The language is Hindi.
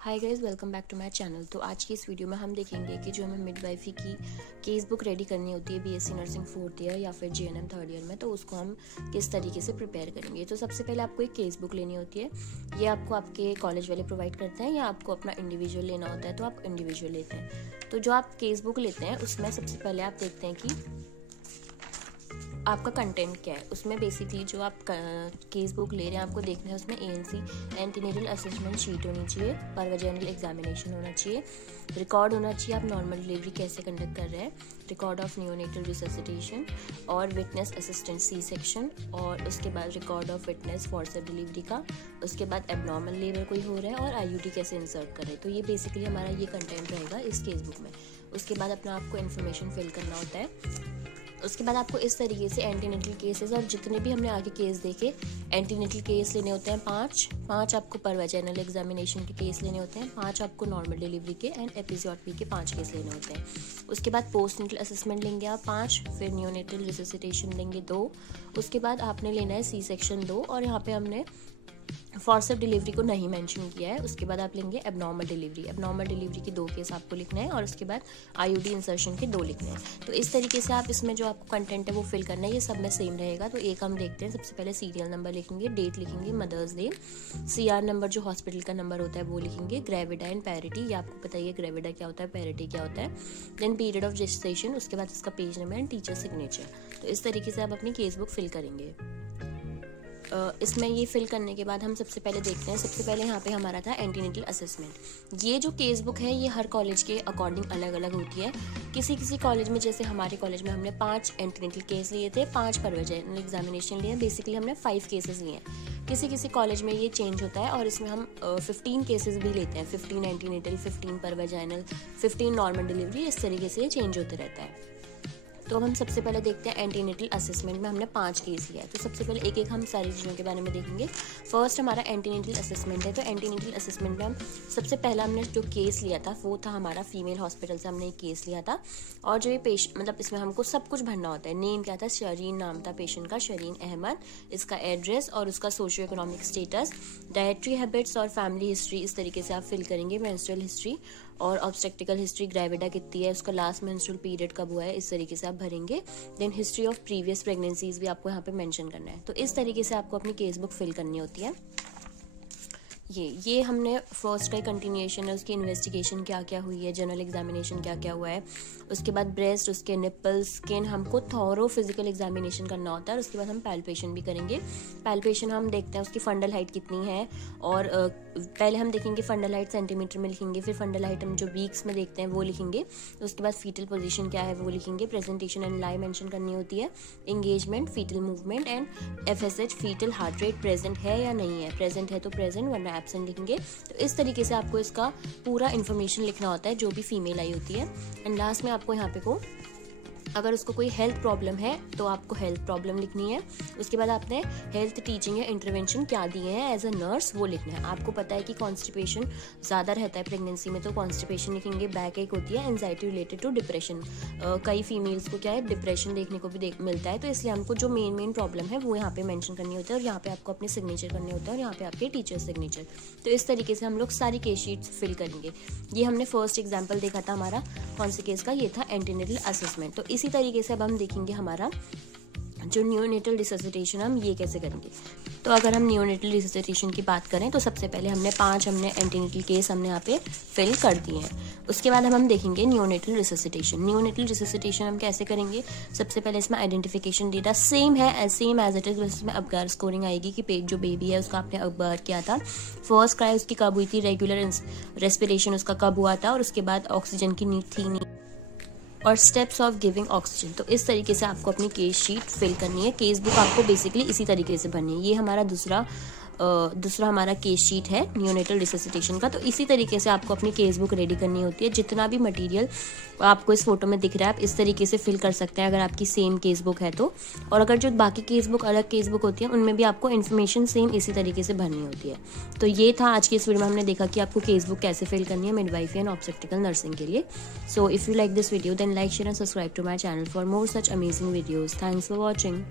Hi guys, welcome back to my channel. तो आज की इस वीडियो में हम देखेंगे कि जो हमें मिडवाइफी की केस बुक रेडी करनी होती है बीएससी नर्सिंग 4th ईयर या फिर जीएनएम 3rd ईयर में, तो उसको हम किस तरीके से प्रिपेयर करेंगे। तो सबसे पहले आपको एक केस बुक लेनी होती है। ये आपको आपके कॉलेज वाले प्रोवाइड करते हैं या आपको अपना इंडिविजुअल लेना होता है तो आप इंडिविजुअल लेते हैं। तो जो आप केस बुक लेते हैं उसमें सबसे पहले आप देखते हैं कि आपका कंटेंट क्या है। उसमें बेसिकली जो आप केस बुक ले रहे हैं आपको देखना है उसमें एएनसी एंटीनेटल असेसमेंट शीट होनी चाहिए, परवैजाइनल एग्जामिनेशन होना चाहिए, रिकॉर्ड होना चाहिए आप नॉर्मल डिलीवरी कैसे कंडक्ट कर रहे हैं, रिकॉर्ड ऑफ नियोनेटल रिससिटेशन और विटनेस असिस्टेंट सी सेक्शन, और उसके बाद record of witness forceps delivery का, उसके बाद एबनॉर्मल लेबर कोई हो रहा है और आईयूडी कैसे इंसर्ट करें। तो ये बेसिकली हमारा ये कंटेंट रहेगा इस केस बुक में। उसके बाद अपना आपको इन्फॉर्मेशन फिल करना होता है। उसके बाद आपको इस तरीके से एंटीनेटल केसेस और जितने भी हमने आगे केस देखे, एंटीनेटल केस लेने होते हैं पाँच आपको परवैजाइनल एग्जामिनेशन के केस लेने होते हैं 5 आपको नॉर्मल डिलीवरी के एंड एपिजोटोमी के 5 केस लेने होते हैं। उसके बाद पोस्टनेटल असेसमेंट लेंगे आप 5, फिर नियोनेटल रिससिटेशन लेंगे 2, उसके बाद आपने लेना है सी सेक्शन 2 और यहाँ पे हमने फॉर्सेप डिलीवरी को नहीं मेंशन किया है। उसके बाद आप लेंगे एबनॉर्मल डिलीवरी के 2 केस आपको लिखना है और उसके बाद आईयूडी इंसर्शन के 2 लिखने हैं। तो इस तरीके से आप इसमें जो आपको कंटेंट है वो फिल करना है। ये सब में सेम रहेगा। तो एक हम देखते हैं। सबसे पहले सीरियल नंबर लिखेंगे, डेट लिखेंगे मदर्स डे, सीआर नंबर जो हॉस्पिटल का नंबर होता है वो लिखेंगे, ग्रेविडा एंड पैरिटी, ये आपको बताइए ग्रेविडा क्या होता है, पैरिटी क्या होता है, देन पीरियड ऑफ जेस्टेशन, उसके बाद इसका page number and teacher signature. तो इस तरीके से आप अपनी केस बुक फिल करेंगे। इसमें ये फिल करने के बाद हम सबसे पहले देखते हैं। सबसे पहले यहाँ पे हमारा था एंटीनेटल असेसमेंट। ये जो केस बुक है ये हर कॉलेज के अकॉर्डिंग अलग अलग होती है। किसी कॉलेज में, जैसे हमारे कॉलेज में हमने 5 एंटीनेटल केस लिए थे, 5 परवैजाइनल एग्जामिनेशन लिए, बेसिकली हमने 5 केसेस लिए हैं। किसी कॉलेज में ये चेंज होता है और इसमें हम 15 केसेस भी लेते हैं, 15 एंटीनेटल, 15 परवैजाइनल, 15 नॉर्मल डिलीवरी, इस तरीके से ये चेंज होते रहता है। तो अब हम सबसे पहले देखते हैं एंटीनेटल असेसमेंट में हमने 5 केस लिया है। तो सबसे पहले एक हम सारी चीज़ों के बारे में देखेंगे। फर्स्ट हमारा एंटीनेटल असेसमेंट है। तो एंटीनेटल असेसमेंट में हम सबसे पहला हमने जो केस लिया था वो था हमारा फीमेल हॉस्पिटल से हमने एक केस लिया था। और जो ये पेशेंट, मतलब इसमें हमको सब कुछ भरना होता है। नेम क्या था, शरीन नाम था पेशेंट का, शरीन अहमद, इसका एड्रेस और उसका socio economic status, dietary habits और फैमिली हिस्ट्री, इस तरीके से आप फिल करेंगे। मेंस्ट्रुअल हिस्ट्री और ऑब्स्टेक्टिकल हिस्ट्री, ग्रेविडा कितनी है, उसका लास्ट मेंस्ट्रुअल पीरियड कब हुआ है, इस तरीके से आप भरेंगे। Then history of previous pregnancies भी आपको यहाँ पे मेंशन करना है। तो इस तरीके से आपको अपनी केस बुक फिल करनी होती है। ये हमने फर्स्ट का कंटिन्यूएशन है, उसकी इन्वेस्टिगेशन क्या क्या हुई है, जनरल एग्जामिनेशन क्या क्या हुआ है, उसके बाद ब्रेस्ट, उसके निप्पल, स्किन, हमको थॉरो फिजिकल एग्जामिनेशन करना होता है। और उसके बाद हम पैल्पेशन भी करेंगे। पैल्पेशन हम देखते हैं उसकी फंडल हाइट कितनी है, और पहले हम देखेंगे फंडल हाइट सेंटीमीटर में लिखेंगे, फिर फंडल हाइट हम जो वीक्स में देखते हैं वो लिखेंगे, उसके बाद फीटल पोजीशन क्या है वो लिखेंगे, प्रेजेंटेशन एंड लाई मेंशन करनी होती है, engagement, foetal movement and FSH, foetal heart rate present है या नहीं है, प्रेजेंट है तो प्रेजेंट वरना एब्सेंट लिखेंगे। तो इस तरीके से आपको इसका पूरा इन्फॉर्मेशन लिखना होता है जो भी फीमेल आई होती है। एंड लास्ट में आपको यहाँ पे को अगर उसको कोई हेल्थ प्रॉब्लम है तो आपको हेल्थ प्रॉब्लम लिखनी है। उसके बाद आपने हेल्थ टीचिंग या इंटरवेंशन क्या दिए हैं एज अ नर्स वो लिखना है। आपको पता है कि कॉन्स्टिपेशन ज़्यादा रहता है प्रेगनेंसी में, तो कॉन्स्टिपेशन लिखेंगे। बैक एक होती है, एंजाइटी रिलेटेड टू डिप्रेशन, कई फीमेल्स को क्या है डिप्रेशन देखने को भी मिलता है, तो इसलिए हमको जो मेन प्रॉब्लम है वो यहाँ पे मेंशन करनी होती है और यहाँ पे आपको अपने सिग्नेचर करने होते हैं और यहाँ पे आपके टीचर सिग्नेचर। तो इस तरीके से हम लोग सारी केस शीट्स फिल करेंगे। ये हमने फर्स्ट एग्जाम्पल देखा था हमारा कौन से केस का, ये था एंटीनेटल असेसमेंट। तो इसी तरीके से अब हम देखेंगे हमारा जो नियोनेटल रिससिटेशन हम ये कैसे करेंगे। तो अगर हम नियोनेटल रिससिटेशन की बात करें तो सबसे पहले हमने 5 एंटीनेटल केस हमने यहाँ पे फिल कर दिए हैं। उसके बाद हम देखेंगे नियोनेटल रिससिटेशन। नियोनेटल रिससिटेशन हम कैसे करेंगे। सबसे पहले इसमें identification data same as it is, इसमें अबगार स्कोरिंग आएगी कि जो बेबी है उसका आपने अबगार किया था, फर्स्ट क्राई उसकी कब हुई थी, रेगुलर रेस्पिरेशन उसका कब हुआ था, और उसके बाद ऑक्सीजन की नीड थी नहीं, और स्टेप्स ऑफ गिविंग ऑक्सीजन। तो इस तरीके से आपको अपनी केस शीट फिल करनी है। केस बुक आपको बेसिकली इसी तरीके से भरनी है। ये हमारा दूसरा हमारा केस शीट है नियोनेटल रिससिटेशन का। तो इसी तरीके से आपको अपनी केस बुक रेडी करनी होती है। जितना भी मटेरियल आपको इस फोटो में दिख रहा है आप इस तरीके से फिल कर सकते हैं अगर आपकी सेम केस बुक है तो। और अगर जो बाकी केस बुक अलग केस बुक होती है उनमें भी आपको इन्फॉर्मेशन सेम इसी तरीके से भरनी होती है। तो ये था आज की इस वीडियो में हमने देखा कि आपको केस बुक कैसे फिल करनी है मिडवाइफरी एंड ऑब्स्टेट्रिकल नर्सिंग के लिए। So if you like this video then like, share and subscribe to my channel for more such amazing videos. Thanks for watching.